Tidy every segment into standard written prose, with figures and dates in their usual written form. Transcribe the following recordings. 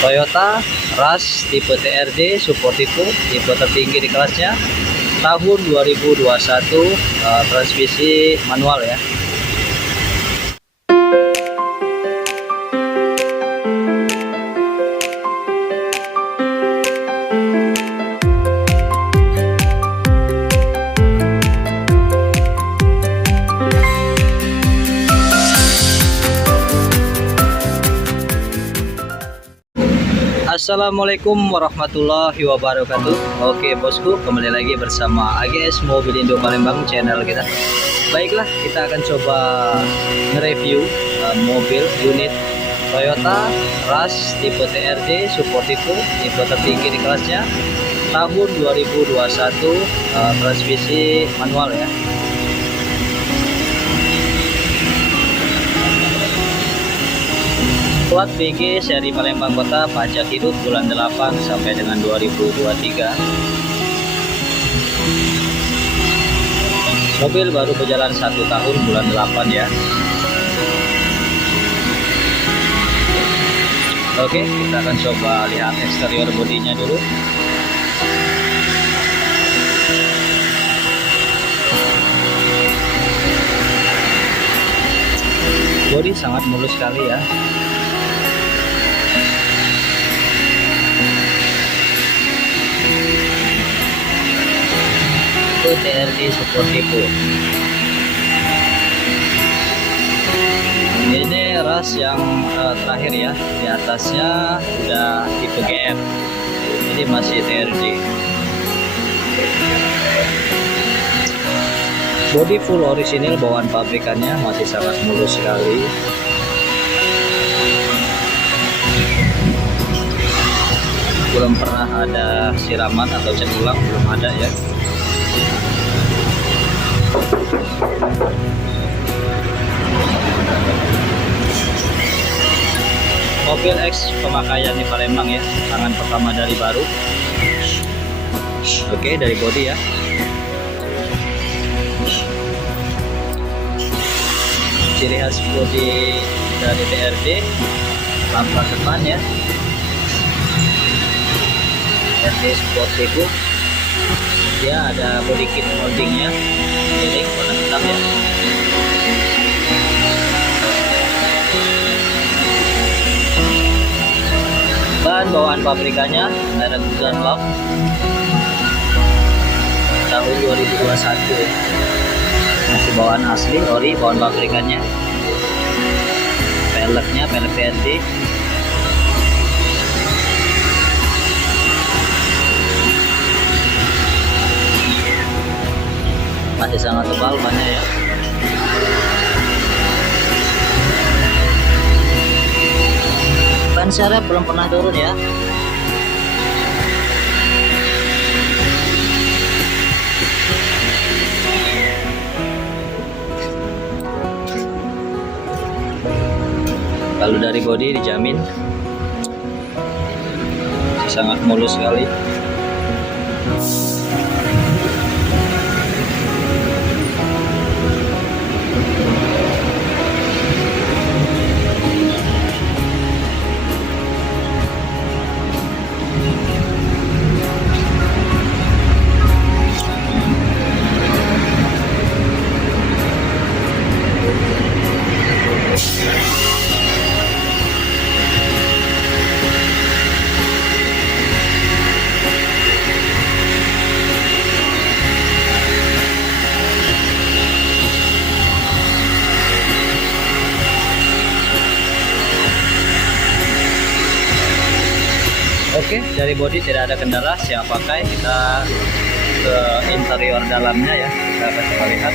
Toyota Rush tipe TRD Sportivo, tipe tertinggi di kelasnya, tahun 2021, transmisi manual ya. Assalamualaikum warahmatullahi wabarakatuh. Oke bosku, kembali lagi bersama AGS Mobil Indo Palembang channel kita. Baiklah, kita akan coba nge-review mobil unit Toyota Rush tipe TRD Sportivo, tipe tertinggi di kelasnya, tahun 2021, transmisi manual ya. Plat BG seri Palembang Kota, pajak hidup bulan 8 sampai dengan 2023. Mobil baru berjalan 1 tahun bulan 8 ya. Oke, kita akan coba lihat eksterior bodinya dulu. Bodi sangat mulus sekali ya. TRD Sportivo. Ini Rush yang terakhir ya, di atasnya udah tipe GR, ini masih TRD. Bodi full orisinil, bawaan pabrikannya masih sangat mulus sekali. Belum pernah ada siraman atau cat ulang, belum ada ya. Mobil X pemakaian di Palembang ya, tangan pertama dari baru. Oke, dari bodi ya. Ciri khas bodi dari TRD, lampu depan ya, TRD Sportivo. Dia ada body kit moldingnya, miring warna hitam ya. Bahan bawaan pabrikannya merek Dunlop, tahun 2021 ya. Masih bawaan asli, ori bawaan pabrikannya. Peleknya pelek TRD. Masih sangat tebal bannya ya. Ban serep belum pernah turun ya. Kalau dari bodi dijamin sangat mulus sekali. Oke, dari bodi tidak ada kendala. Siap pakai, kita ke interior dalamnya ya, kita akan coba lihat.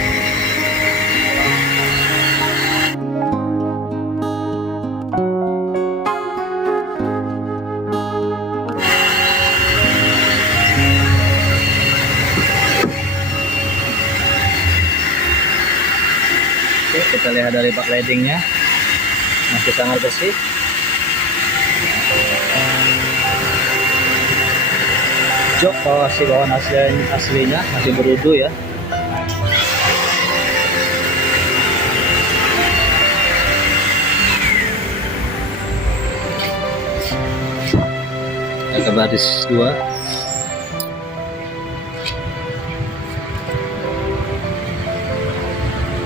Oke, kita lihat dari bak leadingnya, masih sangat bersih. Jok bawaan aslinya masih berudu ya. ke baris 2.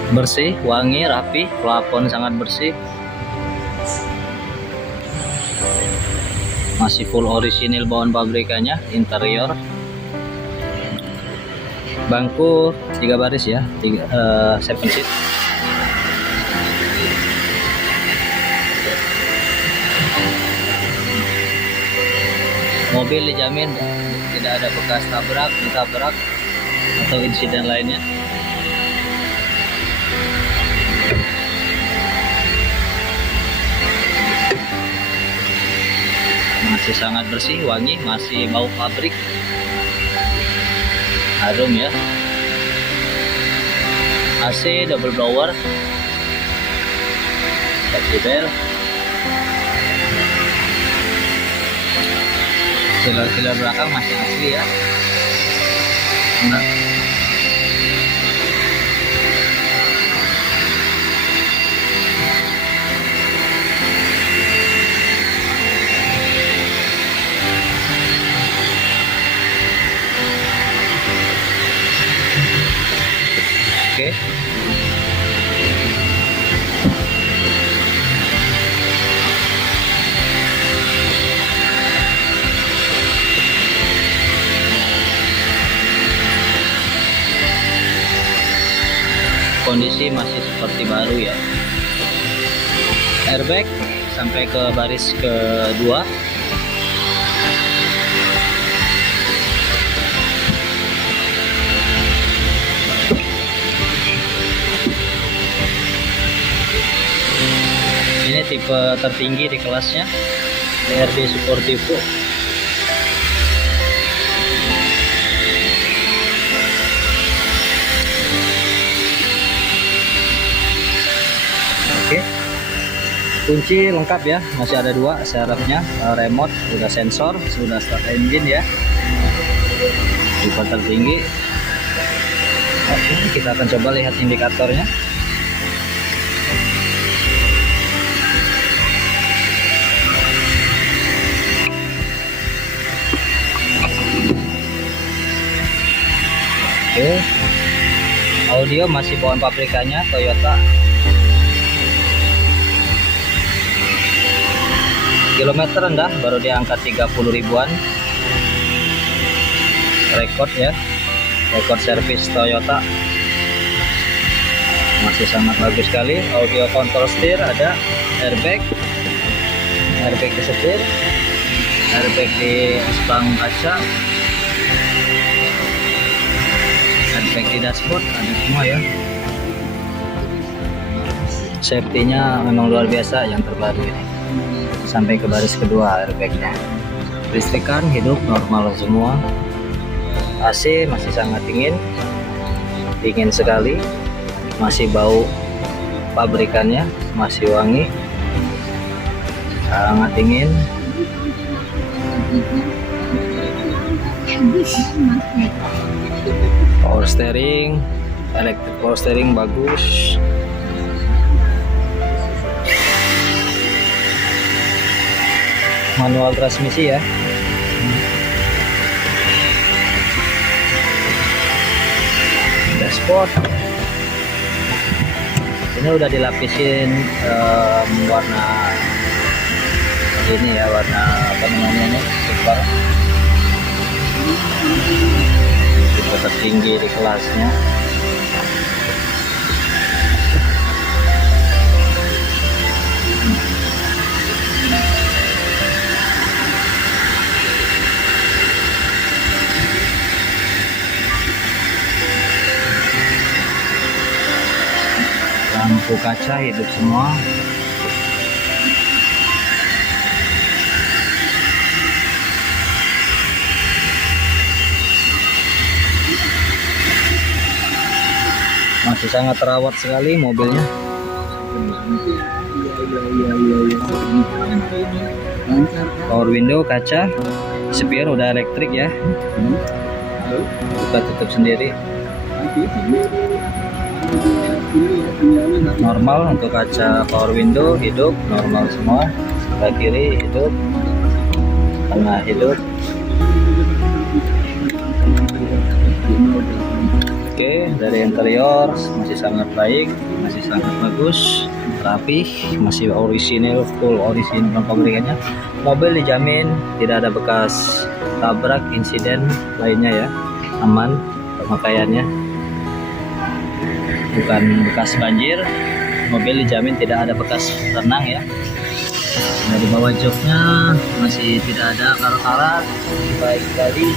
Bersih, wangi, rapi, plafon sangat bersih, masih full orisinil bawaan pabrikannya. Interior bangku 3 baris ya, 7 seat. Mobil dijamin tidak ada bekas tabrak, ditabrak atau insiden lainnya. Masih sangat bersih, wangi, masih bau pabrik, harum ya. AC double blower, safety belt, silar belakang masih asli ya. Nah, oke. Kondisi masih seperti baru ya. Airbag sampai ke baris kedua. Ini tipe tertinggi di kelasnya, BRD Sportivo. Oke, kunci lengkap ya, masih ada 2 serepnya, remote, sudah sensor, sudah start engine ya, tipe tertinggi. Oke, kita akan coba lihat indikatornya. Oke, audio masih bawaan pabrikannya Toyota. Kilometer rendah, baru di angka 30 ribuan. Rekod ya, rekod servis Toyota. Masih sangat bagus sekali. Audio control steer ada, airbag di setir, airbag di aspal kaca, airbag di dashboard, ada semua ya. Safety-nya memang luar biasa yang terbaru ini. Sampai ke baris kedua airbagnya. Listrikan hidup normal semua. AC masih sangat dingin sekali. Masih bau pabrikannya, masih wangi, sangat dingin. Power steering, electric power steering bagus. Manual transmisi ya. Dashboard ini udah dilapisin warna ini ya, warna apa namanya ini, silver. Tipe tertinggi di kelasnya. Lampu kaca hidup semua. Masih sangat terawat sekali mobilnya. Power window, kaca, spion udah elektrik ya. Buka tutup sendiri. Normal untuk kaca power window hidup normal semua. Sebelah kiri hidup, tengah hidup. Oke, dari interior masih sangat baik, masih sangat bagus, rapi, masih orisinil, full orisinil pabrikannya. Mobil dijamin tidak ada bekas tabrak, insiden lainnya ya, aman pemakaiannya, bukan bekas banjir. Mobil dijamin tidak ada bekas renang ya. Nah, di bawah joknya masih tidak ada karat-karat, baik sekali.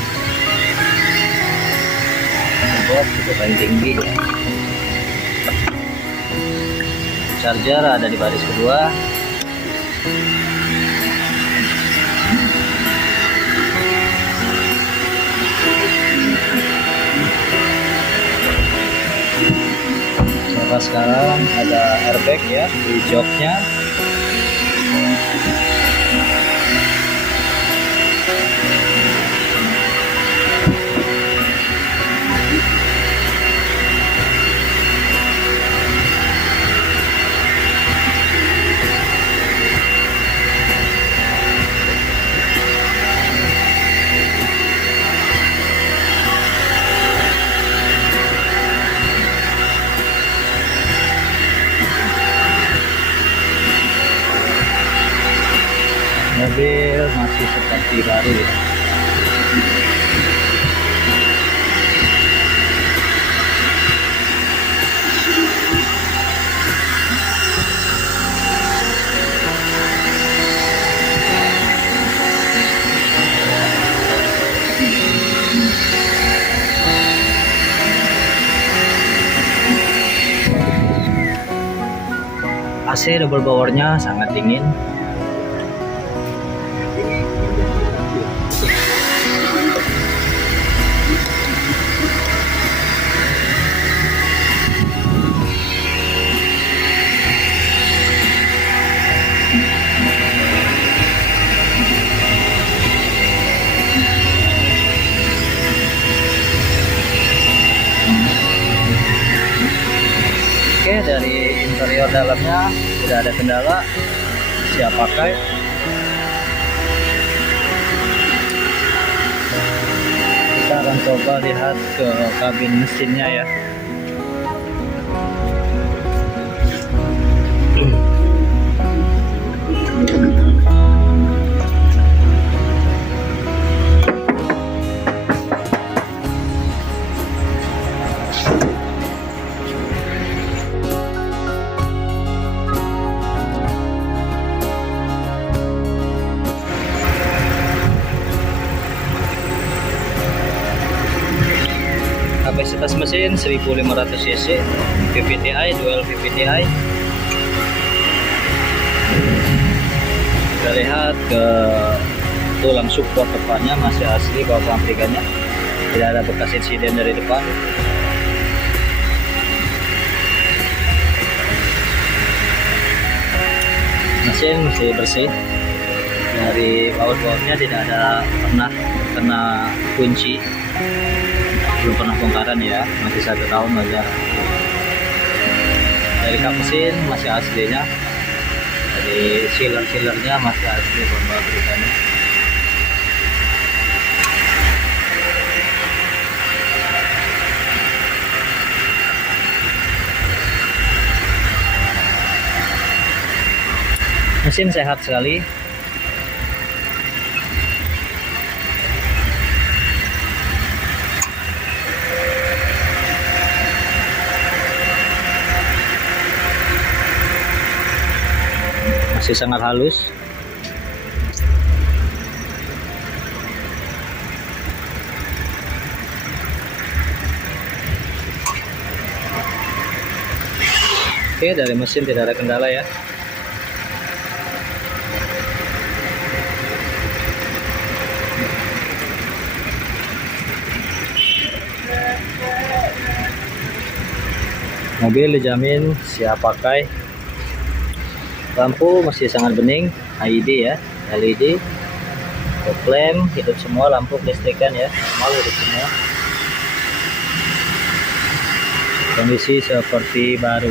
Bot cukup paling tinggi ya. Charger ada di baris kedua. Coba sekarang ada airbag ya di joknya. Mobil masih seperti baru ya. AC double powernya sangat dingin. Oke, dari interior dalamnya tidak ada kendala, siap pakai. Kita akan coba lihat ke kabin mesinnya ya. Kapasitas mesin 1500 cc, VVTi, dual VVTi. Kita lihat ke tulang support depannya masih asli bawa pabrikannya, tidak ada bekas insiden dari depan. Mesin masih bersih, dari baut-bautnya tidak ada pernah kena kunci, belum pernah bongkaran ya, masih 1 tahun aja. Dari kap mesin masih aslinya, dari sealer-sealernya masih asli pabrikannya. Mesin sehat sekali. Masih sangat halus. Oke, dari mesin tidak ada kendala ya. Mobil dijamin siap pakai. Lampu masih sangat bening, HID ya, LED, fog lamp, hidup semua, lampu kelistrikan ya, normal hidup semua. Kondisi seperti baru.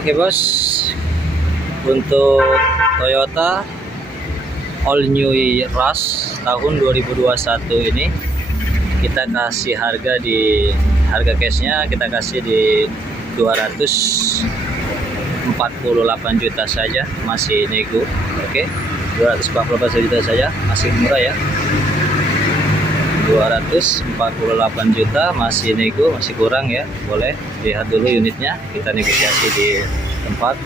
Oke bos, untuk Toyota All New Rush tahun 2021 ini kita kasih harga cashnya kita kasih di 248 juta saja, masih nego. Oke, 248 juta saja, masih murah ya. 248 juta masih nego, masih kurang ya. Boleh lihat dulu unitnya, kita negosiasi di tempat.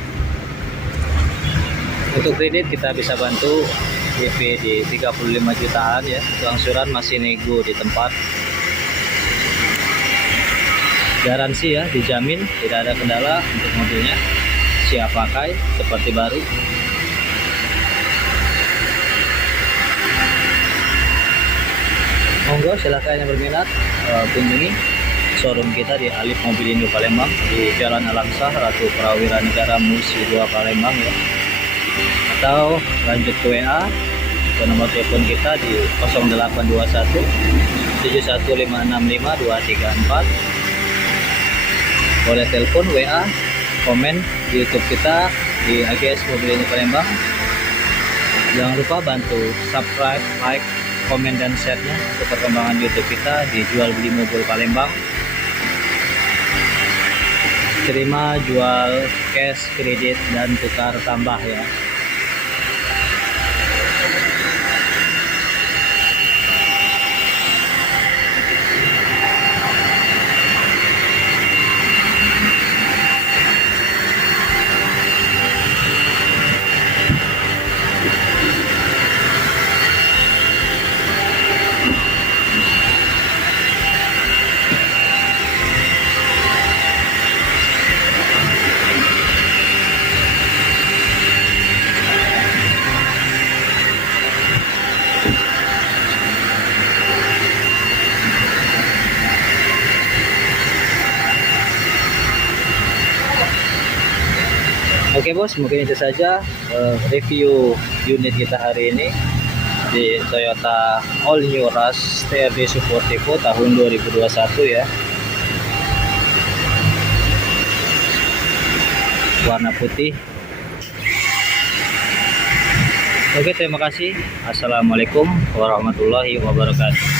Untuk kredit kita bisa bantu DP di 35 jutaan ya. Untuk angsuran masih nego di tempat. Garansi ya, dijamin tidak ada kendala untuk mobilnya, siap pakai seperti baru. Monggo silahkan yang berminat kunjungi showroom kita di Alif Mobilindo Palembang di Jalan Al-Aqsa, Ratu Prawira Negara Musi 2 Palembang ya. Atau lanjut ke WA ke nomor telepon kita di 0821 71565 234. Boleh telepon, WA, komen di YouTube kita di AGS Mobilindo Palembang. Jangan lupa bantu subscribe, like, komen dan share-nya untuk perkembangan YouTube kita di Jual Beli Mobil Palembang. Terima jual cash, kredit dan tukar tambah ya. Oke bos, mungkin itu saja review unit kita hari ini di Toyota All New Rush TRD Sportivo tahun 2021 ya. Warna putih. Oke, terima kasih. Assalamualaikum warahmatullahi wabarakatuh.